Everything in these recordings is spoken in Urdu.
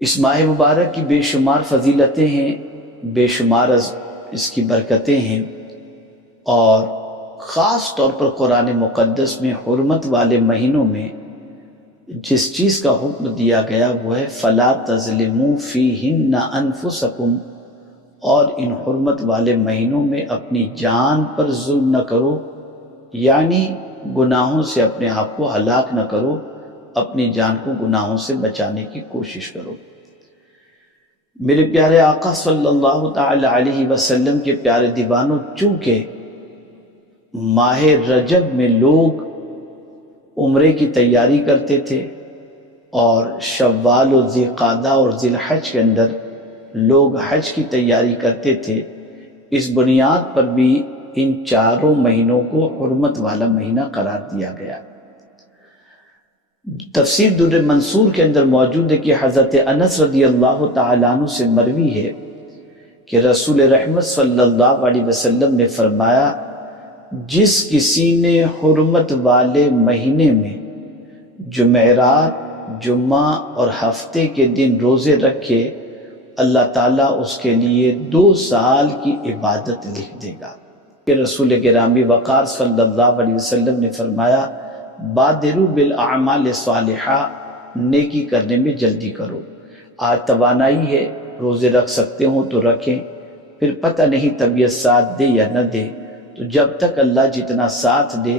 اس ماہ مبارک کی بے شمار فضیلتیں ہیں، بے شمار اس کی برکتیں ہیں، اور خاص طور پر قرآن مقدس میں حرمت والے مہینوں میں جس چیز کا حکم دیا گیا وہ ہے فَلَا تَظْلِمُوا فِيهِنَّ أَنفُسَكُمْ، اور ان حرمت والے مہینوں میں اپنی جان پر ظلم نہ کرو، یعنی گناہوں سے اپنے آپ کو ہلاک نہ کرو، اپنی جان کو گناہوں سے بچانے کی کوشش کرو۔ میرے پیارے آقا صلی اللہ تعالی علیہ وسلم کے پیارے دیوانوں، چونکہ ماہ رجب میں لوگ عمرے کی تیاری کرتے تھے اور شوال و ذی قعدہ اور ذی الحج کے اندر لوگ حج کی تیاری کرتے تھے، اس بنیاد پر بھی ان چاروں مہینوں کو حرمت والا مہینہ قرار دیا گیا۔ تفسیر در منصور کے اندر موجود ہے کہ حضرت انس رضی اللہ تعالیٰ عنہ سے مروی ہے کہ رسول رحمت صلی اللہ علیہ وسلم نے فرمایا، جس کسی نے حرمت والے مہینے میں جمعرات، جمعہ اور ہفتے کے دن روزے رکھے، اللہ تعالیٰ اس کے لیے 2 سال کی عبادت لکھ دے گا۔ کہ رسول گرامی وقار صلی اللہ علیہ وسلم نے فرمایا، بادروا بالاعمال الصالحہ، نیکی کرنے میں جلدی کرو۔ آج توانائی ہے، روزے رکھ سکتے ہوں تو رکھیں، پھر پتہ نہیں طبیعت ساتھ دے یا نہ دے، تو جب تک اللہ جتنا ساتھ دے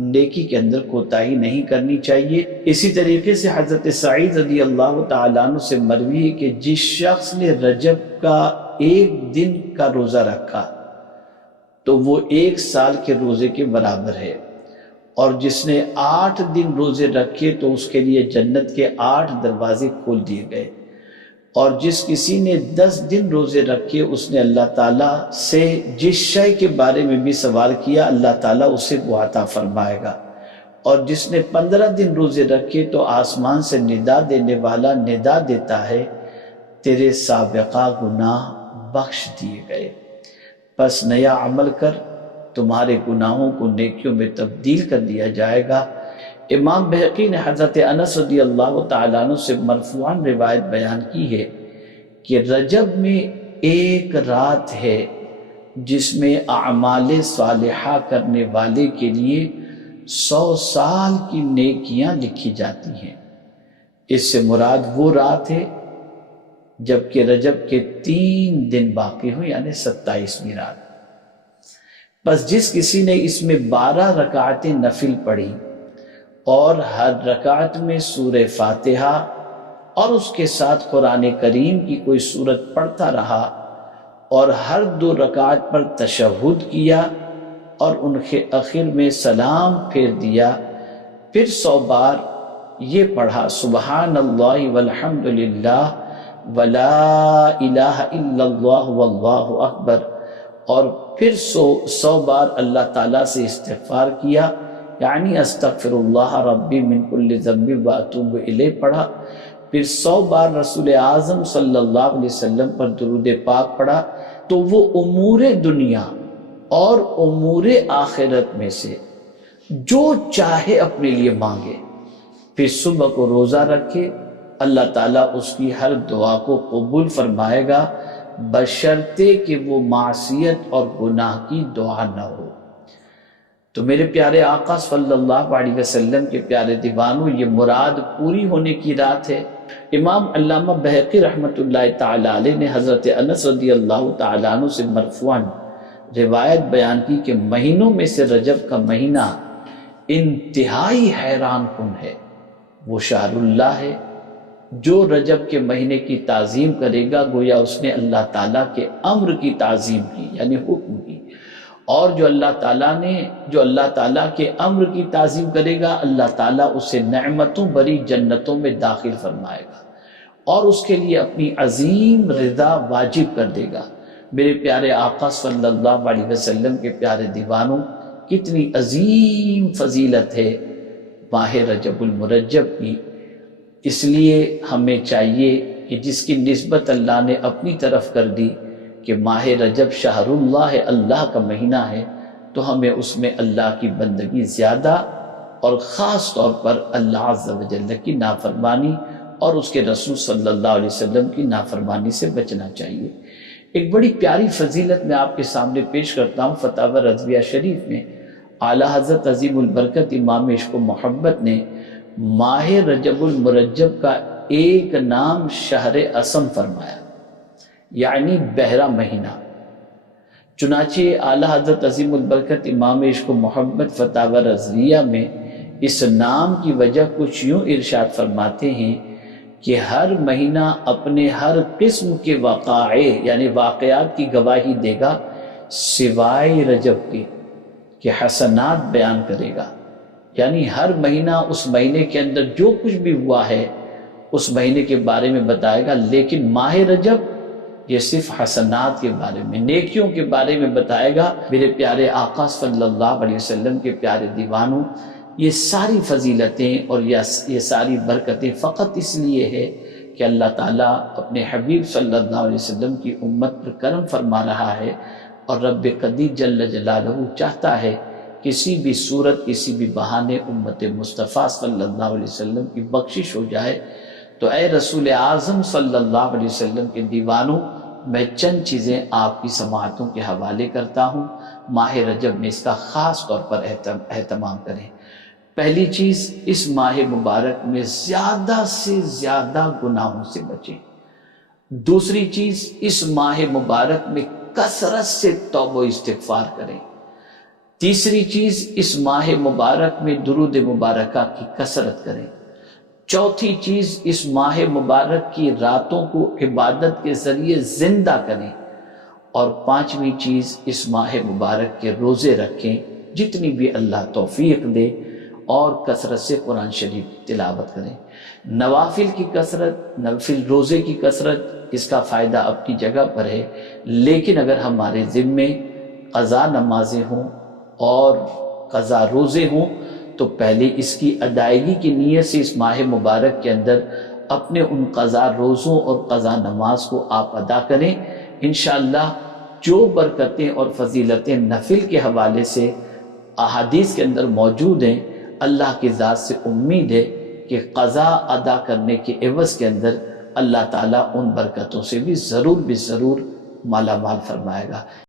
نیکی کے اندر کوتاہی نہیں کرنی چاہیے۔ اسی طریقے سے حضرت سعید رضی اللہ تعالیٰ عنہ سے مروی ہے کہ جس شخص نے رجب کا 1 دن کا روزہ رکھا تو وہ 1 سال کے روزے کے برابر ہے، اور جس نے 8 دن روزے رکھے تو اس کے لیے جنت کے 8 دروازے کھول دیے گئے، اور جس کسی نے 10 دن روزے رکھے اس نے اللہ تعالیٰ سے جس شے کے بارے میں بھی سوال کیا اللہ تعالیٰ اسے وہ عطا فرمائے گا، اور جس نے 15 دن روزے رکھے تو آسمان سے ندا دینے والا ندا دیتا ہے، تیرے سابقہ گناہ بخش دیے گئے، پس نیا عمل کر، تمہارے گناہوں کو نیکیوں میں تبدیل کر دیا جائے گا۔ امام بہقی نے حضرت انس رضی اللہ تعالیٰ عنہ سے مرفوعاً روایت بیان کی ہے کہ رجب میں 1 رات ہے جس میں اعمال صالحہ کرنے والے کے لیے 100 سال کی نیکیاں لکھی جاتی ہیں۔ اس سے مراد وہ رات ہے جبکہ رجب کے 3 دن باقی ہوں، یعنی 27ویں رات۔ بس جس کسی نے اس میں 12 رکعتیں نفل پڑھی اور ہر رکعت میں سورہ فاتحہ اور اس کے ساتھ قرآن کریم کی کوئی سورت پڑھتا رہا، اور ہر 2 رکعت پر تشہد کیا اور ان کے آخر میں سلام پھیر دیا، پھر 100 بار یہ پڑھا سبحان اللہ والحمد للہ ولا الہ الا اللہ واللہ اکبر، اور پھر 100 بار اللہ تعالیٰ سے استغفار کیا، یعنی استغفر اللہ ربی من کل ذنب واتوب الیہ پڑھا، پھر 100 بار رسول اعظم صلی اللہ علیہ وسلم پر درود پاک پڑھا، تو وہ امور دنیا اور امور آخرت میں سے جو چاہے اپنے لیے مانگے، پھر صبح کو روزہ رکھے، اللہ تعالیٰ اس کی ہر دعا کو قبول فرمائے گا، بشرطے کہ وہ معصیت اور گناہ کی دعا نہ ہو۔ تو میرے پیارے آقا صلی اللہ علیہ وسلم کے پیارے دیوانوں، یہ مراد پوری ہونے کی رات ہے۔ امام علامہ بہقی رحمۃ اللہ تعالی علیہ نے حضرت انس رضی اللہ تعالیٰ عنہ سے مرفوعاً روایت بیان کی کہ مہینوں میں سے رجب کا مہینہ انتہائی حیران کن ہے، وہ شہر اللہ ہے، جو رجب کے مہینے کی تعظیم کرے گا گویا اس نے اللہ تعالیٰ کے امر کی تعظیم کی، یعنی حکم کی، اور جو اللہ تعالیٰ کے امر کی تعظیم کرے گا اللہ تعالیٰ اسے نعمتوں بری جنتوں میں داخل فرمائے گا اور اس کے لیے اپنی عظیم رضا واجب کر دے گا۔ میرے پیارے آقا صلی اللہ علیہ وسلم کے پیارے دیوانوں، کتنی عظیم فضیلت ہے ماہ رجب المرجب کی، اس لیے ہمیں چاہیے کہ جس کی نسبت اللہ نے اپنی طرف کر دی کہ ماہ رجب شہر اللہ ہے، اللہ کا مہینہ ہے، تو ہمیں اس میں اللہ کی بندگی زیادہ اور خاص طور پر اللہ عز و جل کی نافرمانی اور اس کے رسول صلی اللہ علیہ وسلم کی نافرمانی سے بچنا چاہیے۔ ایک بڑی پیاری فضیلت میں آپ کے سامنے پیش کرتا ہوں۔ فتاوی رضویہ شریف میں اعلیٰ حضرت عظیم البرکت امام عشق و محبت نے ماہ رجب المرجب کا ایک نام شہر اسم فرمایا، یعنی بحرہ مہینہ۔ چنانچہ اعلیٰ حضرت عظیم البرکت امام عشق و محبت فتاوی رضویہ میں اس نام کی وجہ کچھ یوں ارشاد فرماتے ہیں کہ ہر مہینہ اپنے ہر قسم کے وقائع یعنی واقعات کی گواہی دے گا سوائے رجب کے، کہ حسنات بیان کرے گا، یعنی ہر مہینہ اس مہینے کے اندر جو کچھ بھی ہوا ہے اس مہینے کے بارے میں بتائے گا، لیکن ماہ رجب یہ صرف حسنات کے بارے میں، نیکیوں کے بارے میں بتائے گا۔ میرے پیارے آقا صلی اللہ علیہ وسلم کے پیارے دیوانوں، یہ ساری فضیلتیں اور یہ ساری برکتیں فقط اس لیے ہے کہ اللہ تعالیٰ اپنے حبیب صلی اللہ علیہ وسلم کی امت پر کرم فرما رہا ہے، اور رب قدیر جل جلالہ چاہتا ہے کسی بھی صورت کسی بھی بہانے امت مصطفیٰ صلی اللہ علیہ وسلم کی بخشش ہو جائے۔ تو اے رسول اعظم صلی اللہ علیہ وسلم کے دیوانوں، میں چند چیزیں آپ کی سماعتوں کے حوالے کرتا ہوں۔ ماہ رجب میں اس کا خاص طور پر اہتمام کریں۔ پہلی چیز، اس ماہ مبارک میں زیادہ سے زیادہ گناہوں سے بچیں۔ دوسری چیز، اس ماہ مبارک میں کثرت سے توبہ و استغفار کریں۔ تیسری چیز، اس ماہ مبارک میں درود مبارکہ کی کثرت کریں۔ چوتھی چیز، اس ماہ مبارک کی راتوں کو عبادت کے ذریعے زندہ کریں۔ اور پانچویں چیز، اس ماہ مبارک کے روزے رکھیں جتنی بھی اللہ توفیق دے، اور کثرت سے قرآن شریف کی تلاوت کریں۔ نوافل کی کثرت، نوافل روزے کی کثرت، اس کا فائدہ اپنی جگہ پر ہے، لیکن اگر ہمارے ذمے قضا نمازیں ہوں اور قضا روزے ہوں تو پہلے اس کی ادائیگی کی نیت سے اس ماہ مبارک کے اندر اپنے ان قضا روزوں اور قضا نماز کو آپ ادا کریں۔ انشاءاللہ جو برکتیں اور فضیلتیں نفل کے حوالے سے احادیث کے اندر موجود ہیں، اللہ کی ذات سے امید ہے کہ قضا ادا کرنے کے عوض کے اندر اللہ تعالیٰ ان برکتوں سے بھی ضرور مالا مال فرمائے گا۔